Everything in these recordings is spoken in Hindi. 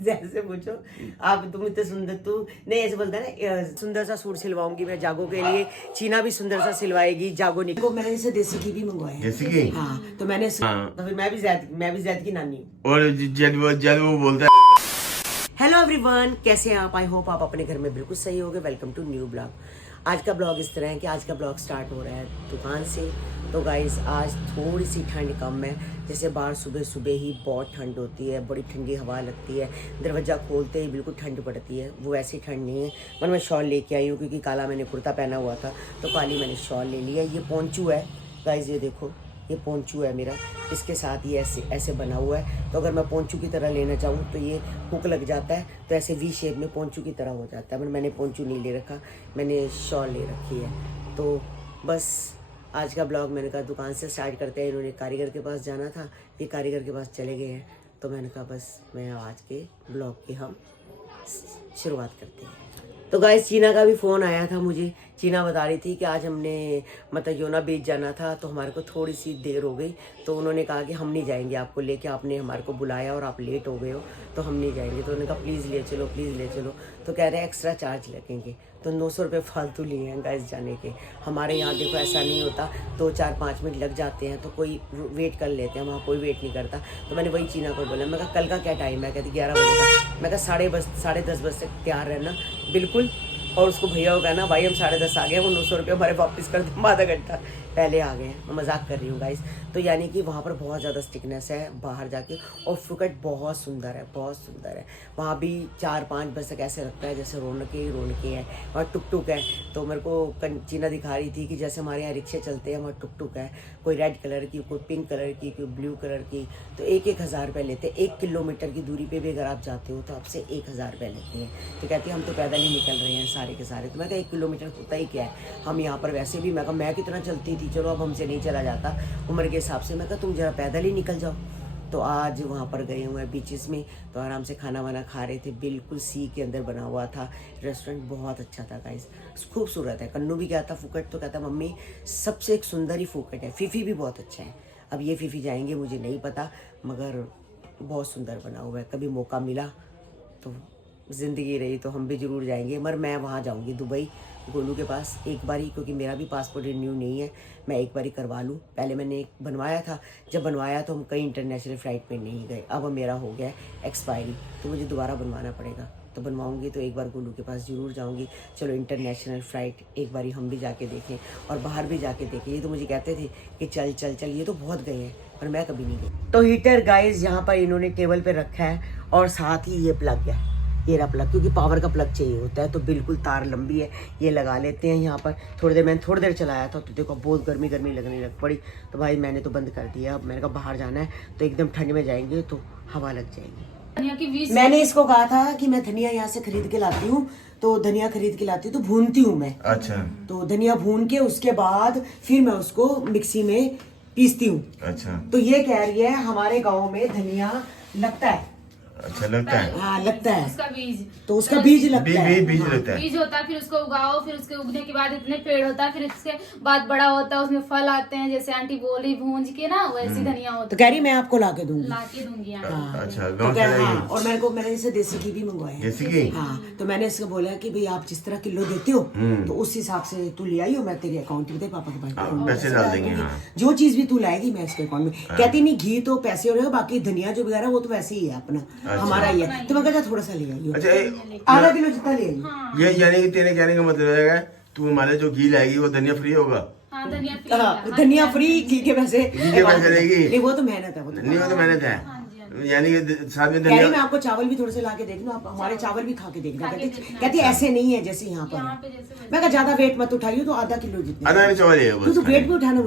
जैसे पूछो आप, तुम इतने सुंदर, तू नहीं ऐसे बोलता है ना, सुंदर सा सूट सिलवाऊंगी मैं जागो के लिए, चीना भी सुंदर सा सिलवाएगी जागो को। मैंने जैसे देसी घी भी मंगवाया है। देसी घी? हाँ, तो मैंने तो फिर मैं भी जैद की नानी हूँ। और जब वो बोलता है। हेलो एवरीवन, कैसे हैं आप? आई होप आप अपने घर में बिल्कुल सही होगे। Welcome to new blog. आज का ब्लॉग इस तरह है कि आज का ब्लॉग स्टार्ट हो रहा है दुकान से। तो गाइस आज थोड़ी सी ठंड कम है, जैसे बाहर सुबह सुबह ही बहुत ठंड होती है, बड़ी ठंडी हवा लगती है, दरवाज़ा खोलते ही बिल्कुल ठंड पड़ती है। वो ऐसी ठंड नहीं है। मैं शॉल लेके आई हूँ क्योंकि काला मैंने कुर्ता पहना हुआ था, तो काली मैंने शॉल ले लिया। ये पोंचू है गाइस, ये देखो, ये पोंचू है मेरा, इसके साथ ये ऐसे बना हुआ है। तो अगर मैं पोंचू की तरह लेना चाहूँ तो ये हुक लग जाता है, तो ऐसे वी शेप में पोंचू की तरह हो जाता है। मैंने पोंचू नहीं ले रखा, मैंने शॉल ले रखी है। तो बस आज का ब्लॉग मैंने कहा दुकान से स्टार्ट करते हैं। इन्होंने कारीगर के पास जाना था, ये कारीगर के पास चले गए हैं, तो मैंने कहा बस मैं आज के ब्लॉग की हम शुरुआत करते हैं। तो गाइस चीना का भी फ़ोन आया था मुझे। चीना बता रही थी कि आज हमने मतलब योना बीच जाना था, तो हमारे को थोड़ी सी देर हो गई, तो उन्होंने कहा कि हम नहीं जाएंगे आपको लेके, आपने हमारे को बुलाया और आप लेट हो गए हो, तो हम नहीं जाएंगे। तो उन्होंने कहा प्लीज़ ले चलो, प्लीज़ ले चलो। तो कह रहे हैं एक्स्ट्रा चार्ज लगेंगे, तो 900 रुपये फालतू लिए हैं गाइस जाने के। हमारे यहाँ देखो ऐसा नहीं होता, 2-4-5 मिनट लग जाते हैं तो कोई वेट कर लेते हैं, वहाँ कोई वेट नहीं करता। तो मैंने वही चीना को बोला, मैं कहा कल का क्या टाइम है? कहती 11 बजे का। मैं कहा 10:30 बजे तक तैयार रहना बिल्कुल। और उसको भैया को कहना भाई हम 10:30 आ गए, वो 900 रुपये हमारे वापस कर दो, आधा घंटा पहले आ गए हैं। मैं मजाक कर रही हूँ गाइस। तो यानी कि वहाँ पर बहुत ज़्यादा स्टिकनेस है बाहर जाके, और फुकट बहुत सुंदर है, बहुत सुंदर है। वहाँ भी 4-5 बजे तक ऐसे लगता है जैसे रौनकें ही रौनकें हैं, और टुक टुक है। तो मेरे को चीना दिखा रही थी कि जैसे हमारे यहाँ रिक्शे चलते हैं, वहाँ टुक टुक है, कोई रेड कलर की, कोई पिंक कलर की, कोई ब्लू कलर की। तो 1-1000 रुपये लेते हैं। 1 किलोमीटर की दूरी पे भी अगर आप जाते हो तो आपसे 1000 रुपये लेते हैं। तो कहती है हम तो पैदल ही निकल रहे हैं सारे के सारे। तो मैं कहा 1 किलोमीटर होता ही क्या है, हम यहाँ पर वैसे भी, मैं कहा मैं कितना चलती थी, चलो अब हमसे नहीं चला जाता उम्र के हिसाब से। मैं कहा तुम जरा पैदल ही निकल जाओ। तो आज वहाँ पर गए हुए हैं बीचेस में, तो आराम से खाना वाना खा रहे थे, बिल्कुल सी के अंदर बना हुआ था रेस्टोरेंट, बहुत अच्छा था गाइस, खूबसूरत है। कन्नू भी गया था फुकट, तो कहता मम्मी सबसे एक सुंदर ही फुकट है, फीफी भी बहुत अच्छा है। अब ये फीफी जाएंगे मुझे नहीं पता, मगर बहुत सुंदर बना हुआ है। कभी मौका मिला तो ज़िंदगी रही तो हम भी ज़रूर जाएंगे, मगर मैं वहाँ जाऊँगी दुबई गोलू के पास एक बारी, क्योंकि मेरा भी पासपोर्ट रिन्यू नहीं है, मैं एक बारी करवा लूँ। पहले मैंने एक बनवाया था, जब बनवाया तो हम कई इंटरनेशनल फ़्लाइट पे नहीं गए, अब मेरा हो गया एक्सपायरी, तो मुझे दोबारा बनवाना पड़ेगा। तो बनवाऊँगी तो एक बार गोलू के पास ज़रूर जाऊँगी। चलो इंटरनेशनल फ़्लाइट एक बारी हम भी जाके देखें और बाहर भी जाके देखें। ये तो मुझे कहते थे कि चल चल चल, ये तो बहुत गए हैं, पर मैं कभी नहीं गई। तो हीटर गाइस यहाँ पर इन्होंने टेबल पर रखा है, और साथ ही ये प्लग है, ये रहा प्लग, क्योंकि पावर का प्लग चाहिए होता है। तो बिल्कुल तार लंबी है, ये लगा लेते हैं यहाँ पर। मैंने थोड़ी देर चलाया था, तो देखो बहुत गर्मी लगने लग पड़ी, तो भाई मैंने तो बंद कर दिया। अब मैंने कहा बाहर जाना है तो एकदम ठंड में जाएंगे तो हवा लग जाएगी। मैंने इसको कहा था कि मैं धनिया यहाँ से खरीद के लाती हूँ, तो धनिया खरीद के लाती हूँ तो भूनती हूँ मैं। अच्छा। तो धनिया भून के उसके बाद फिर मैं उसको मिक्सी में पीसती हूँ। अच्छा। तो ये कह रही है हमारे गाँव में धनिया लगता है। अच्छा लगता है? हाँ लगता है, उसका बीज, तो उसका बीज लगता है। बीज लगता है, बीज होता है, फिर उसको उगाओ, फिर उसके उगने के बाद इतने पेड़ होता है, फिर उसके बाद बड़ा होता है, उसमें फल आते हैं, जैसे आंटी बोल रही भूंज के ना, वैसी धनिया होता है। तो कह रही मैं आपको ला के दूंगी, ला के दूंगी। अच्छा तो हाँ, और मैंने जैसे देसी घी भी मंगवाया है। देसी घी? हाँ, तो मैंने इसको बोला कि भाई आप जिस तरह किलो देते हो तो उस हिसाब से तू ले आई हो, मैं तेरे अकाउंट में पापा के पास पैसे डाल देंगे। जो चीज भी तू लाएगी मैं इसके अकाउंट में। कहती नहीं घी तो पैसे हो रहे हो, बाकी धनिया जो वगैरह वो तो वैसे ही है अपना, हमारा ही है। तो मैं कहता थोड़ा सा ले आई, अच्छा आधा किलो जितना ले आई। ये यानी कि तेरे कहने का मतलब है तू हमारे जो घी लाएगी वो धनिया फ्री होगा? हाँ, धनिया फ्री, घी के पैसे रहेगी। वो तो मेहनत है, वो तो मेहनत है, यानी कि साथ में धनिया। मैं आपको चावल भी थोड़े से ला के देख लो, आप हमारे चावल भी खा के देखना। कहती ऐसे नहीं है जैसे यहाँ पर। मैं कहा ज्यादा वेट मत उठाइयो, तो आधा किलो जितना, आधा चावल है, तो वेट भी उठाना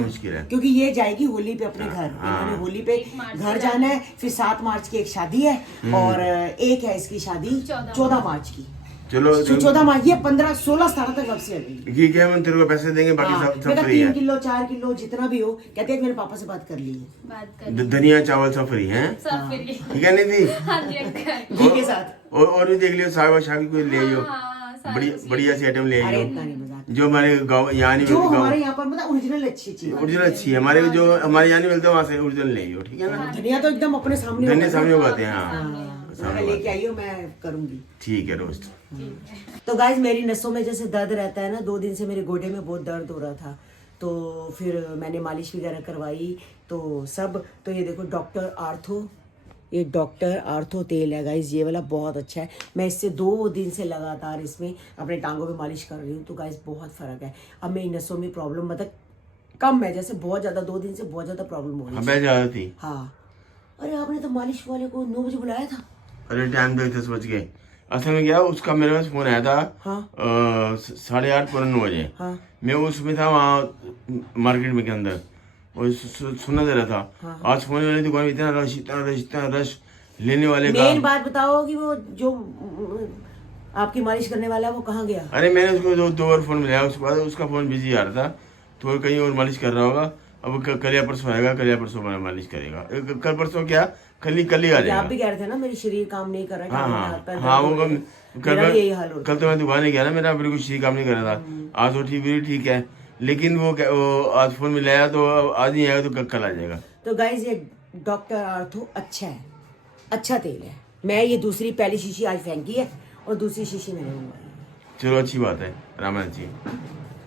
मुश्किल है, क्योंकि ये जाएगी होली पे अपने घर। इन्होंने होली पे घर जाना है, फिर 7 मार्च की एक शादी है, और एक है इसकी शादी 14 मार्च की। चलो 14 मार्च, ये 15, 16, 17 तक वापसी आ गई। घी के हम तेरे को पैसे देंगे, बाकी सब फ्री है। 3 किलो 4 किलो जितना भी हो, कहते हैं मेरे पापा से बात कर ली है, धनिया चावल सब फ्री है, ठीक है नहीं दी घी के साथ। और भी देख लियो, साग शाग कोई ले आइयो, बढ़िया सी आइटम ले आइयो, जो हमारे गाँव यहाँ नहीं मिलती, हमारे यहाँ पर मतलब ओरिजिनल अच्छी चीज, ओरिजिनल अच्छी है। हमारे जो हमारे यहाँ नहीं मिलते वहाँ से ओरिजिनल ले आइयो, ठीक है ना? धनिया तो एकदम अपने सामने धनिया सामने उगाते हैं। हाँ सामने लेके आइयो, मैं करूंगी। ठीक है रोस्ट। तो गाइज मेरी नसों में जैसे दर्द रहता है ना, 2 दिन से मेरे गोडे में बहुत दर्द हो रहा था, तो फिर मैंने मालिश वगैरह करवाई तो सब। तो ये देखो डॉक्टर आर्थो, ये डॉक्टर आर्थो तेल है गाइज, ये वाला बहुत अच्छा है। मैं इससे 2 दिन से लगातार इसमें अपने टांगों पे मालिश कर रही हूँ, तो गाइज बहुत फ़र्क है। अब मेरी नसों में प्रॉब्लम मतलब कम है, जैसे बहुत ज़्यादा 2 दिन से बहुत ज़्यादा प्रॉब्लम हो रही है। हमें ज्यादा थी। हाँ, अरे आपने तो मालिश वाले को 9 बजे बुलाया था। अरे टाइम तो 10 बज गए। असल में क्या, उसका मेरे पास फोन आया था हाँ 8:30 पौने 9 बजे। हाँ मैं उसमें था वहाँ मार्केट में के अंदर, और सुना दे रहा था। आज फोन वाली दुकान में इतना रश लेने वाले का। मेन बात बताओ कि वो जो आपकी मालिश करने वाला है वो कहाँ गया? अरे मैंने उसको 2 बार फोन मिलाया, उसके बाद उसका फोन बिजी आ रहा था, तो कहीं और मालिश कर रहा होगा। अब कल या परसों आएगा, कल या परसों मालिश करेगा। कल परसों क्या, कल ही आ आप जाएगा। भी कह रहे थे ना मेरी शरीर काम नहीं कर रहा है, हाँ क्या हाँ हाथ पैर हाँ, दर्द वो हो रहे हैं। मेरा भी यही हाल होता कल तो मैं दुकान गया ना, मेरा बिल्कुल शरीर काम नहीं कर रहा था। आज वो ठीक है, लेकिन वो आज फोन मिलाया तो आज नहीं आएगा तो कल आ जाएगा। है। तो गाइज ये डॉक्टर आर्थो अच्छा है, अच्छा तेल है। मैं ये पहली शीशी आज फेंकी है और दूसरी शीशी मैंने मंगवाई है। चलो अच्छी बात है, रामायण जी।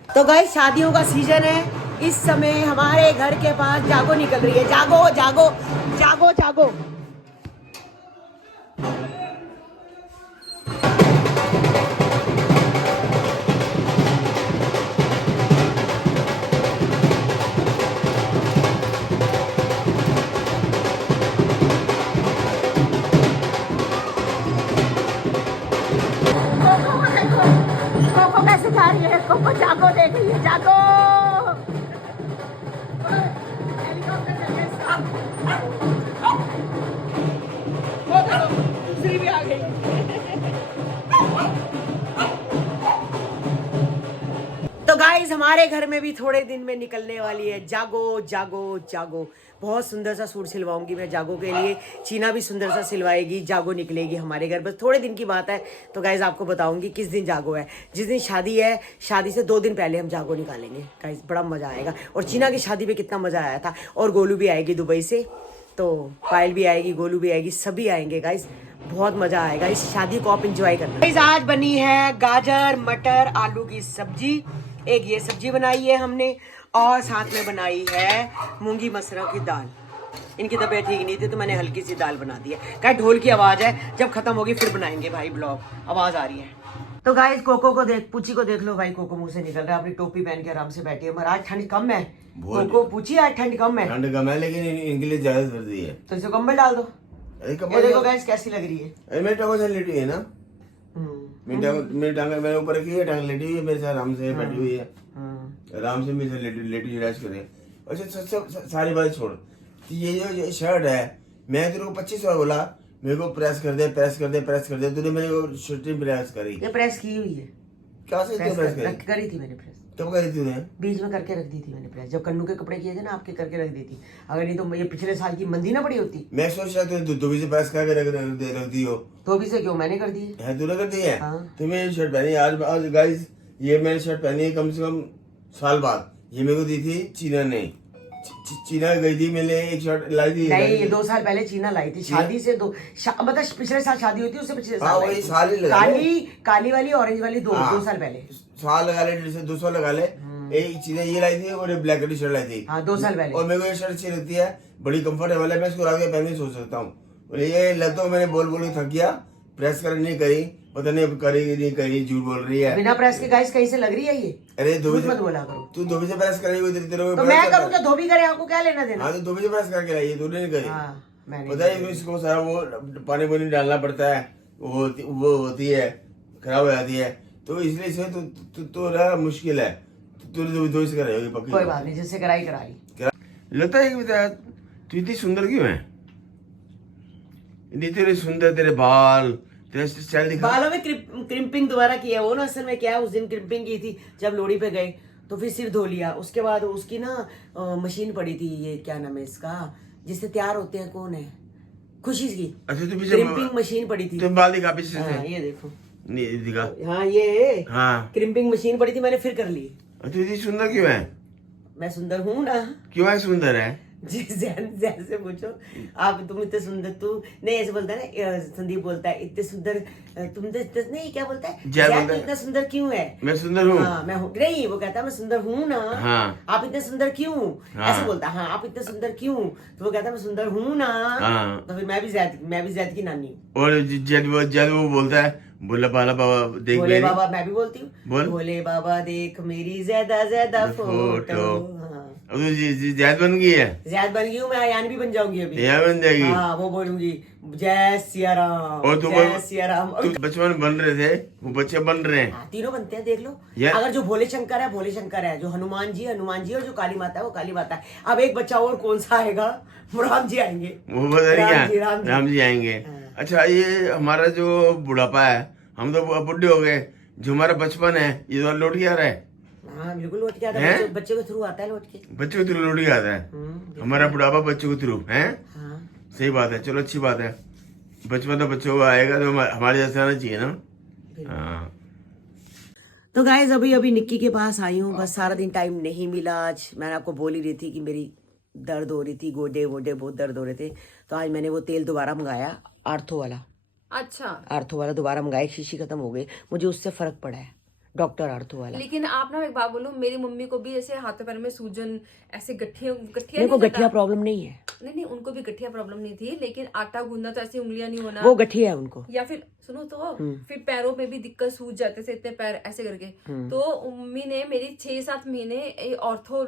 तो गाइस शादियों का सीजन है, इस समय हमारे घर के पास जागो निकल रही है। जागो जागो जागो जागो। कोको कैसे खा रही है? कोको जागो देख रही है, जागो। दूसरी भी आ गई। तो गाइस हमारे घर में भी थोड़े दिन में निकलने वाली है जागो जागो जागो। बहुत सुंदर सा सूट सिलवाऊंगी मैं जागो के लिए, चीना भी सुंदर सा सिलवाएगी, जागो निकलेगी हमारे घर। बस थोड़े दिन की बात है। तो गाइस आपको बताऊंगी किस दिन जागो है। जिस दिन शादी है, शादी से 2 दिन पहले हम जागो निकालेंगे गाइस, बड़ा मजा आएगा। और चीना की शादी पे कितना मजा आया था। और गोलू भी आएगी दुबई से, तो पायल भी आएगी, गोलू भी आएगी, सभी आएंगे गाइस, बहुत मजा आएगा। इस शादी को आप इंजॉय करना। गाइस आज बनी है गाजर मटर आलू की सब्जी, एक ये सब्जी बनाई है हमने, और साथ में बनाई है मूंगी मसरा की दाल। इनकी तबीयत ठीक नहीं थी तो मैंने हल्की सी दाल बना दी है। क्या ढोल की आवाज है, जब खत्म होगी फिर बनाएंगे भाई ब्लॉग। आवाज आ रही है। तो गाइस कोको को देख, पूछी को देख लो भाई, कोको मुंह से निकल रहा है। अपनी टोपी पहन के आराम से बैठी है, मगर आज ठंड कम है। कोको पूछी आज ठंड कम है? ठंड कम है लेकिन इनके लिए ज्यादा सर्दी है, तो इसे कंबल डाल दो। अरे ये कम्बल देखो गाइस कैसी लग रही है। अरे मेरी टांगों से लेटी है ना, मेरी टांग मैंने ऊपर रखी है, टांग लेटी हुई है मेरे साथ, आराम से बैठी हुई है, आराम से मेरे साथ लेटी रिलैक्स करे। अच्छा सारी बात छोड़, ये जो शर्ट है, मैं तेरे को 25 बार बोला मेरे को प्रेस कर दे प्रेस कर दे प्रेस कर दे, तूने मेरे को शर्ट प्रेस करी। ये प्रेस की हुई है। क्या से प्रेस करी थी मैंने प्रेस, कब करी तूने? बीच में करके रख दी थी मैंने प्रेस, जब कन्नू के कपड़े किए थे ना आपके, करके रख दी थी। अगर नहीं तो ये पिछले साल की मंदी ना पड़ी होती। मैं सोच रहा तूने धोबी से प्रेस करके रख दी हो। धोबी से क्यों, मैंने कर दी है, तूने कर दी है। हाँ। तुम्हें शर्ट पहनी आज गाइस, ये मैंने शर्ट पहनी है कम से कम साल बाद। ये मेरे को दी थी चीना ने, चीना गई थी, मैंने एक शर्ट लाई थी। नहीं, ये 2 साल पहले चीना लाई थी शादी से। मतलब पिछले साल शादी होती है, उससे पिछले हाँ, साल वही साल ही लगा काली वाली ऑरेंज वाली 2 साल पहले। साल लगा ले, 150 लगा ले। एक चीजें ये लाई थी और एक ब्लैक कलर की शर्ट लाई थी। हाँ 2 साल पहले। और मेरे को ये शर्ट अच्छी लगती है, बड़ी कंफर्टेबल है, मैं इसको रात के पहन के सो सकता हूँ। और ये लगता है मैंने बोल के थक गया, प्रेस कर नहीं करी, पता नहीं करेगी नहीं करी, झूठ बोल रही है। बिना प्रेस के गाइस कहीं से लग रही है ये। अरे धोबी मत बोला करो। तू धोबी से प्रेस करेगी तेरे तो मैं करूँ तो धोबी करे, आपको क्या लेना देना? हाँ तो धोबी से प्रेस करके लाई, तूने नहीं करी। हाँ मैंने पता है इसको सारा वो पानी वानी डालना पड़ता है, वो होती है, खराब हो जाती है, तो इसलिए इसे तो रहा मुश्किल है। तू धोबी से कराई होगी पक्की। कोई बात नहीं, जिससे कराई कराई। लगता है कि बता तू इतनी सुंदर क्यों है? इतनी तेरे सुंदर, तेरे बाल, तेरा स्टाइल दिखा। बालों में क्रिम्पिंग दोबारा किया वो ना, असल में क्या है, उस दिन क्रिम्पिंग की थी जब लोड़ी पे गए, तो फिर सिर धो लिया। उसके बाद उसकी ना मशीन पड़ी थी, ये क्या नाम है इसका, जिससे तैयार होते हैं, कौन है, खुशी की। अच्छा तू पीछे क्रिम्पिंग मशीन पड़ी थी। तुम बाल दिखा पीछे से। हाँ, ये देखो, नहीं दिखा। हाँ ये हाँ क्रिम्पिंग मशीन पड़ी थी, मैंने फिर कर ली। तू इतनी सुंदर क्यों है? मैं सुंदर हूँ ना। क्यों है सुंदर है? जैन जैन से पूछो आप, तुम इतने सुंदर, तू नहीं ऐसे बोलता है ना, संदीप बोलता है इतने सुंदर, तुम तो नहीं क्या बोलता है, जैन जैन बोलता है। इतना सुंदर क्यों है? मैं सुंदर हूँ। हाँ मैं हूँ नहीं, वो कहता है मैं सुंदर हूँ ना। हाँ। आप इतने सुंदर क्यों? हाँ। ऐसे बोलता है, हाँ आप इतने सुंदर क्यों? तो वो कहता है मैं सुंदर हूँ ना। हाँ। तो फिर मैं भी जैद की नानी हूँ। और जब वो बोलता है बोला बाला बाबा देख भोले मेरी बाबा, मैं भी बोलती हूँ बोल। भोले बाबा देख मेरी ज्यादा ज्यादा फोटो। हाँ अब तो जैद बन गई है, ज्यादा बन गई हूँ मैं, यानी भी बन जाऊंगी अभी। यहाँ बन जाएगी। हाँ वो बोलूंगी जय सिया राम, और तुम जय सिया राम। तू बचपन बन रहे थे, वो बच्चे बन रहे हैं। हाँ, तीनों बनते हैं देख लो। यार- अगर जो भोले शंकर है भोले शंकर है, जो हनुमान जी और जो काली माता है वो काली माता है। अब एक बच्चा और कौन सा आएगा? राम जी आएंगे। वो बता रही क्या? राम जी। राम जी आएंगे। हाँ। अच्छा, ये हमारा जो बुढ़ापा है, हम तो बुढ़े हो गए, जो हमारा बचपन है ये तो लौट के आ रहा है। हाँ बिल्कुल लौट के आता हैं? है, बच्चे के थ्रू आता है लौट के। बच्चे को थ्रू लौट के आता है। हमारा बुढ़ापा बच्चों को थ्रू है। हाँ सही बात है, चलो अच्छी बात है। बचपन तो बच्चों को आएगा तो हमारे जैसे आना चाहिए ना। हाँ। तो गाइज अभी अभी निक्की के पास आई हूँ, बस सारा दिन टाइम नहीं मिला। आज मैंने आपको बोल ही रही थी कि मेरी दर्द हो रही थी, गोडे वोडे बहुत दर्द हो रहे थे, तो आज मैंने वो तेल दोबारा मंगाया, आर्थो वाला। अच्छा, आर्थो वाला दोबारा मंगाया, एक शीशी खत्म हो गई, मुझे उससे फर्क पड़ा है, डॉक्टर आर्थो वाला। लेकिन आप ना एक बात बोलो, मेरी मम्मी को भी ऐसे हाथों पैर में सूजन, ऐसे गठिया मेरे को गठिया प्रॉब्लम नहीं है। नहीं, उनको भी गठिया प्रॉब्म नहीं थी, लेकिन आटा गूंदना तो ऐसी उंगलियां नहीं होना, वो गठिया है उनको। या फिर सुनो तो फिर पैरों में भी दिक्कत, सूज जाते थे इतने पैर ऐसे करके। तो मम्मी ने मेरी 6-7 महीने ऑर्थो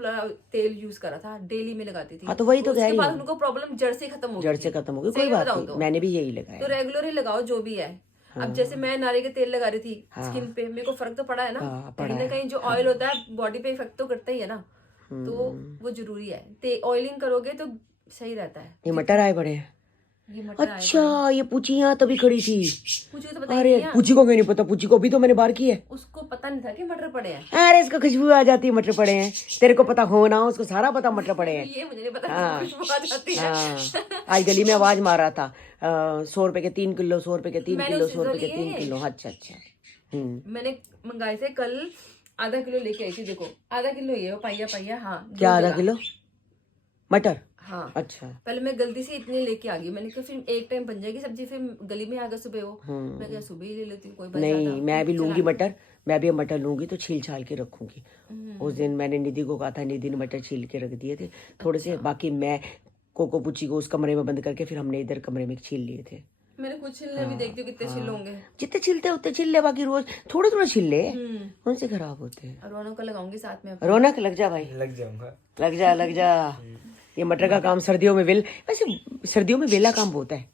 तेल यूज करा था, डेली में लगाती थी। हाँ तो वही तो कह उसके रही बाद हूँ, उनको प्रॉब्लम जड़ से खत्म हो जड़ गई से थी। खत्म हो गई, सही कोई में बात बताऊं नहीं, तो मैंने भी यही लगाया। तो रेगुलर ही लगाओ जो भी है। अब जैसे मैं नारियल के तेल लगा रही थी स्किन पे, मेरे को फर्क तो पड़ा है ना। हाँ, कहीं ना कहीं जो ऑयल होता है बॉडी पे इफेक्ट तो करता ही है ना, तो वो जरूरी है। ऑयलिंग करोगे तो सही रहता है। ये मटर आए बड़े हैं। ये मटर आए अच्छा, ये पूछी यहाँ तभी खड़ी थी। मुझे तो पता ही अरे नहीं है। पूछी को क्यों नहीं पता? पूछी को भी तो मैंने बार की है। उसको पता नहीं था कि मटर पड़े हैं। अरे इसको खुशबू आ जाती है मटर पड़े हैं, तेरे को पता हो ना, उसको सारा पता मटर पड़े हैं। ये मुझे नहीं पता हाँ। कि खुशबू आ जाती है। हाँ, आज गली में आवाज मार रहा था 100 रुपए के 3 किलो, 100 रुपए के 3 मैंने किलो, उससे 100 रुपए के लिए 3 किलो। अच्छा अच्छा। मैंने मंगाए थे कल, आधा किलो लेके आई थी। देखो आधा किलो ये हो, पाइया। हाँ क्या दो आधा जगह। किलो मटर? हाँ अच्छा। पहले मैं गलती से इतने लेके आ गई, मैंने कहा फिर एक टाइम बन जाएगी सब्जी, फिर गली में आ गया सुबह वो, मैं क्या सुबह ही ले लेती हूँ, कोई बात नहीं, मैं भी लूंगी मटर, मैं भी मटर लूंगी तो छील छाल के रखूंगी। उस दिन मैंने निधि को कहा था, निधि ने मटर छील के रख दिए थे थोड़े से, बाकी मैं कोको पुच्ची को उस कमरे में बंद करके फिर हमने इधर कमरे में छील लिए थे। मैंने कुछ छिलने भी देखती हूँ कितने छिल होंगे। जितने छिलते उतने छिल ले, बाकी रोज थोड़ा थोड़ा छिल ले, उनसे खराब होते हैं। और रौनक को लगाऊंगी साथ में। रौनक लग जा भाई, लग जाऊंगा। लग जा। ये मटर का काम सर्दियों में वैसे सर्दियों में वेला काम होता है,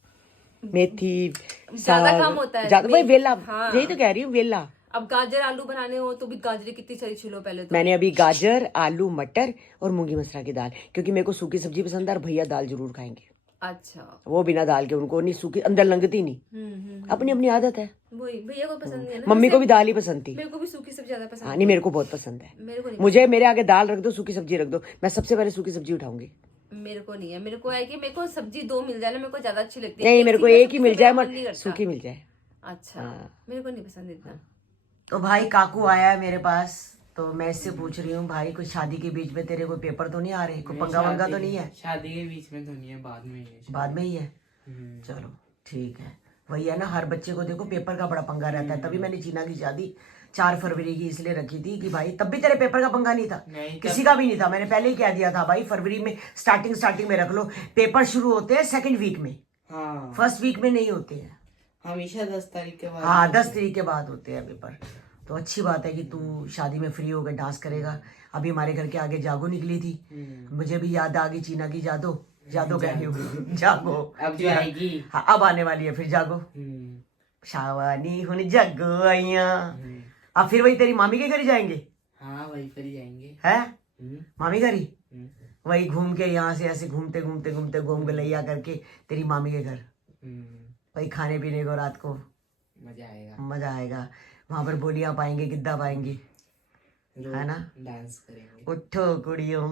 मेथी ज्यादा साग, काम होता है। ज्यादा भाई वेला। हाँ। यही तो कह रही हूँ, वेला। अब गाजर आलू बनाने हो तो भी गाजरें कितनी सारी छिलो पहले तो। मैंने अभी गाजर, आलू, मटर और मूंगी मसरा की दाल, क्योंकि मेरे को सूखी सब्जी पसंद है और भैया दाल जरूर खाएंगे। अच्छा। वो बिना दाल के उनको नहीं, सूखी अंदर लंगती नहीं। अपनी अपनी आदत है। वही भैया को पसंद नहीं है ना। मम्मी को भी दाल ही पसंद थी। मेरे को भी सूखी सब्जी ज्यादा पसंद हाँ नहीं, मेरे को बहुत पसंद है। मेरे को नहीं। मुझे मेरे आगे दाल रख दो, सूखी सब्जी रख दो, मैं सबसे पहले सूखी सब्जी उठाऊंगी। मेरे को नहीं है, मेरे को है कि मेरे को सब्जी 2 मिल जाए ना, मेरे को ज्यादा अच्छी लगती है। नहीं, मेरे को सिंपल एक ही सब्जी मिल से जाए, मेरा मन नहीं करता। सूखी मिल जाए। अच्छा, मेरे को नहीं पसंद इतना। तो भाई काकू आया है मेरे पास, तो मैं इससे पूछ रही हूँ, भाई कुछ शादी के बीच में तेरे कोई पेपर तो नहीं आ रहे, कोई पंगा वंगा तो नहीं है? शादी के बीच में तो नहीं है, बाद में ही है। बाद में ही है। चलो ठीक है। वही है ना, हर बच्चे को देखो पेपर का बड़ा पंगा रहता है। तभी मैंने चीना की शादी 4 फरवरी की इसलिए रखी थी कि भाई तब भी तेरे पेपर का पंगा नहीं था, किसी का भी नहीं था। मैंने पहले ही कह दिया था भाई फरवरी में स्टार्टिंग में रख लो, पेपर शुरू होते हैं 2nd वीक में, हाँ, 1st वीक में नहीं होते हैं। हमेशा 10 तारीख के बाद। हाँ 10 तारीख के बाद होते हैं पेपर। तो अच्छी बात है कि तू शादी में फ्री होकर डांस करेगा। अभी हमारे घर के आगे जागो निकली थी, मुझे भी याद आ गई चीना की जादो कह रही हूँ, जागो अब जो आएगी। हाँ अब आने वाली है फिर जागो। शावानी हुन जागो आइया। अब फिर वही तेरी मामी के घर ही जाएंगे। हाँ वही पर ही जाएंगे। है मामी घर ही, वही घूम के यहाँ से ऐसे घूमते घूम गलैया करके तेरी मामी के घर, वही खाने पीने को रात को मजा आएगा। वहां पर बोलियां पाएंगे, गिद्दा पाएंगे, है ना, डांस करेंगे। उठो कुड़ियों।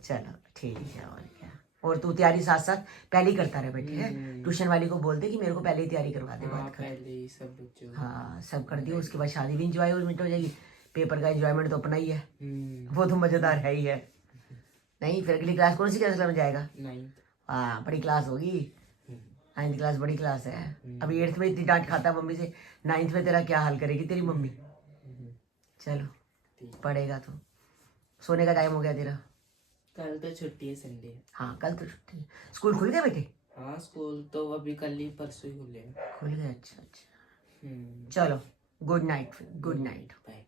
चलो ठीक है। और क्या, और तू तैयारी साथ साथ पहले ही करता रहे बेटे, है ट्यूशन वाली को बोल दे कि मेरे को पहले ही तैयारी करवा दे। बात कर, पहले ही सब बच्चों को। हाँ सब कर दियो, उसके बाद शादी भी इंजॉयमेंट हो जाएगी। पेपर का एंजॉयमेंट तो अपना ही है, वो तो मजेदार है ही है। नहीं, फिर अगली क्लास कौन सी क्लास में जाएगा? 9th। हाँ, बड़ी क्लास होगी। 9th क्लास बड़ी क्लास है। अभी 8th में इतनी डांट खाता है मम्मी से, 9th में तेरा क्या हाल करेगी तेरी मम्मी? चलो, पढ़ेगा तो। सोने का टाइम हो गया तेरा। कल तो छुट्टी है, संडे है। हाँ, कल तो छुट्टी है। स्कूल खुल गए बेटे? हाँ, स्कूल तो अभी कल ही परसों ही खुले हैं। खुल गए, अच्छा अच्छा। चलो, good night, good night. Bye.